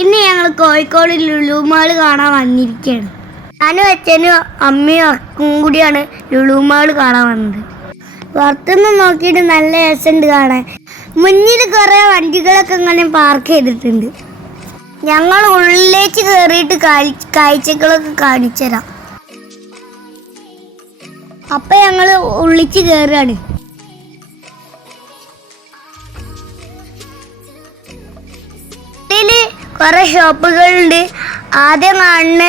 ഇന്ന് ഞങ്ങൾ കോഴിക്കോട് ലുലു മാൾ കാണാൻ വന്നിരിക്കുകയാണ്. ഞാനും അച്ഛനും അമ്മയും അക്കും കൂടിയാണ് ലുലു മാൾ കാണാൻ വന്നത്. പുറത്തുനിന്ന് നോക്കിയിട്ട് നല്ല രസമുണ്ട് കാണാൻ. മുന്നിൽ കുറേ വണ്ടികളൊക്കെ ഇങ്ങനെ പാർക്ക് ചെയ്തിട്ടുണ്ട്. ഞങ്ങൾ ഉള്ളിലേക്ക് കയറിയിട്ട് കാഴ്ചകളൊക്കെ കാണിച്ചു തരാം. അപ്പം ഞങ്ങൾ ഉള്ളിച്ച് കയറുകയാണ്. കുറെ ഷോപ്പുകളുണ്ട്. ആദ്യം കാണുന്ന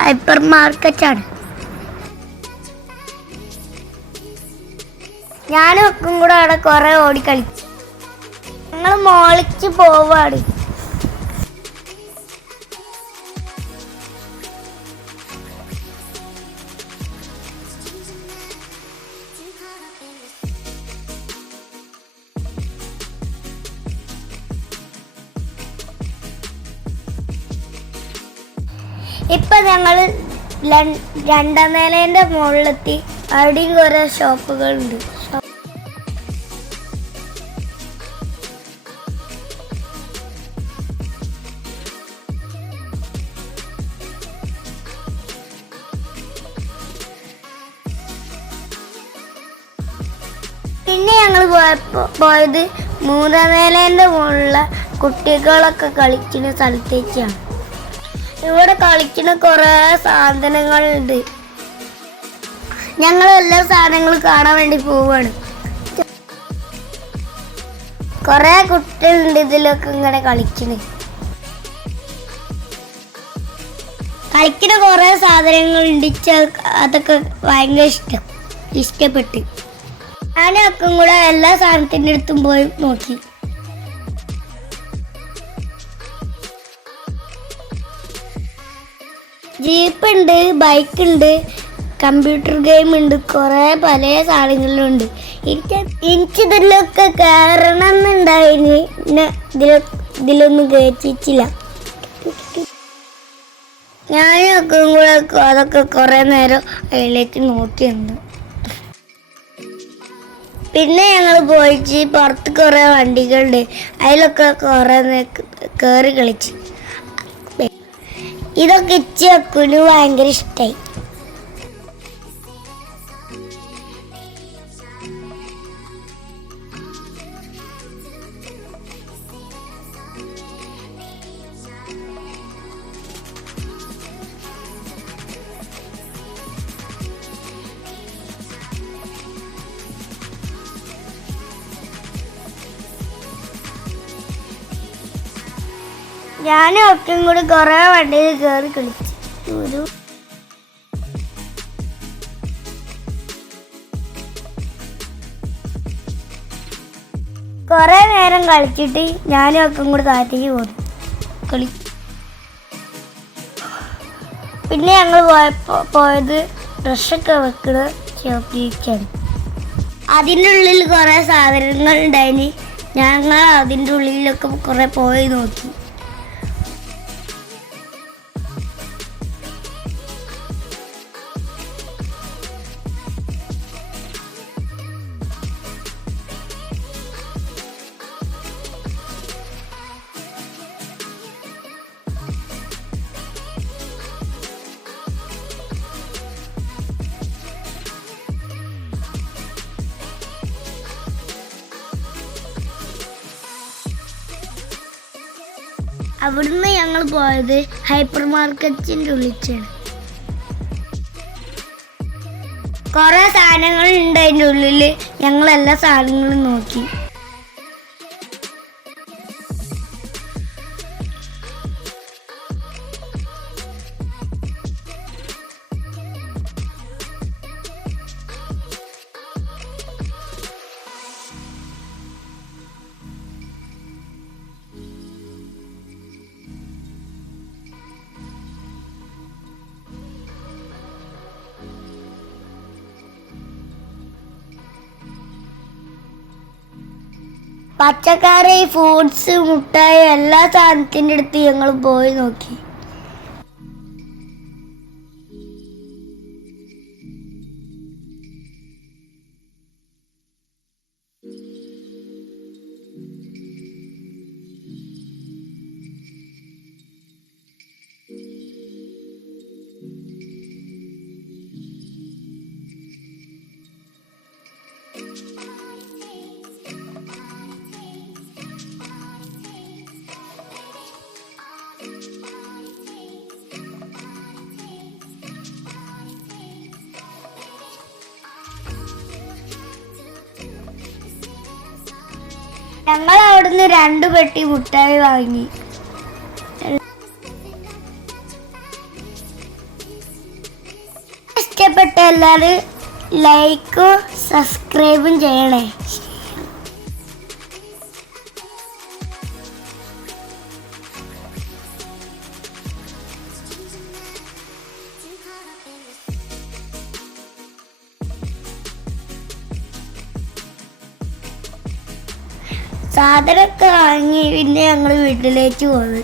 ഹൈപ്പർ മാർക്കറ്റാണ്. ഞാനും ഒക്കും കൂടെ അവിടെ കുറെ ഓടിക്കളിച്ചു. ഞങ്ങൾ മോളിച്ച് പോവാണ്. ഇപ്പൊ ഞങ്ങൾ രണ്ടാം നിലേന്റെ മുകളിലെത്തി. അവിടെയും കുറെ ഷോപ്പുകളുണ്ട്. പിന്നെ ഞങ്ങൾ പോയത് മൂന്നാം നിലേന്റെ മുകളിലെ കുട്ടികളൊക്കെ കളിക്കുന്ന സ്ഥലത്തേക്കാണ്. ഇവിടെ കളിക്കുന്ന കുറെ സാധനങ്ങളുണ്ട്. ഞങ്ങൾ എല്ലാ സാധനങ്ങളും കാണാൻ വേണ്ടി പോവാണ്. കുറെ കുട്ടികളുണ്ട് ഇതിലൊക്കെ ഇങ്ങനെ കളിക്കുന്ന കുറെ സാധനങ്ങളുണ്ട്. അതൊക്കെ ഭയങ്കര ഇഷ്ടപ്പെട്ട് ഞാനൊക്കെ കൂടെ എല്ലാ സാധനത്തിൻ്റെ അടുത്തും പോയി നോക്കി. ജീപ്പുണ്ട്, ബൈക്കുണ്ട്, കമ്പ്യൂട്ടർ ഗെയിം ഉണ്ട്, കുറേ പല സാധനങ്ങളുണ്ട്. എനിക്കിതിലൊക്കെ കയറണം എന്നുണ്ടായിരുന്നു. ഇതിലൊന്നും കയറ്റിച്ചില്ല. ഞാനൊക്കെ കൂടെ അതൊക്കെ കുറേ നേരം അതിലേക്ക് നോക്കി നിന്ന്. പിന്നെ ഞങ്ങൾ പോയിട്ട് പുറത്ത് കുറേ വണ്ടികളുണ്ട്. അതിലൊക്കെ കുറേ കയറി കളിച്ച്. ഇതൊക്കെ ഇച്ചക്കുന് ഭയങ്കര ഇഷ്ടമായി. ഞാനും ഒക്കെയും കൂടി കുറേ വണ്ടിയിൽ കയറി കളിച്ചു. കുറേ നേരം കളിച്ചിട്ട് ഞാനും ഒക്കെയും കൂടി താഴത്തേക്ക് പോയി. പിന്നെ ഞങ്ങൾ പോയത് ഡ്രസ്സൊക്കെ വെക്കുന്ന ഷോപ്പിലേക്കാണ്. അതിൻ്റെ ഉള്ളിൽ കുറേ സാധനങ്ങൾ ഉണ്ടായിന്. ഞങ്ങൾ അതിൻ്റെ ഉള്ളിലൊക്കെ കുറേ പോയി നോക്കി. അവിടുന്ന് ഞങ്ങൾ പോയത് ഹൈപ്പർ മാർക്കറ്റിൻ്റെ ഉള്ളിലാണ്. കുറേ സാധനങ്ങൾ ഉണ്ട് അതിൻ്റെ ഉള്ളിൽ. ഞങ്ങൾ എല്ലാ സാധനങ്ങളും നോക്കി. പച്ചക്കറി, ഫ്രൂട്ട്സ്, മുട്ടായി എല്ലാ സാധനത്തിൻ്റെ അടുത്ത് ഞങ്ങൾ പോയി നോക്കി. ഞങ്ങൾ അവിടുന്ന് 2 പെട്ടി മുട്ടായി വാങ്ങി. ഇഷ്ടപ്പെട്ട എല്ലാവരും ലൈക്കും സബ്സ്ക്രൈബും ചെയ്യണേ. സാധനമൊക്കെ വാങ്ങി പിന്നെ ഞങ്ങൾ വീട്ടിലേക്ക് പോകുന്നു.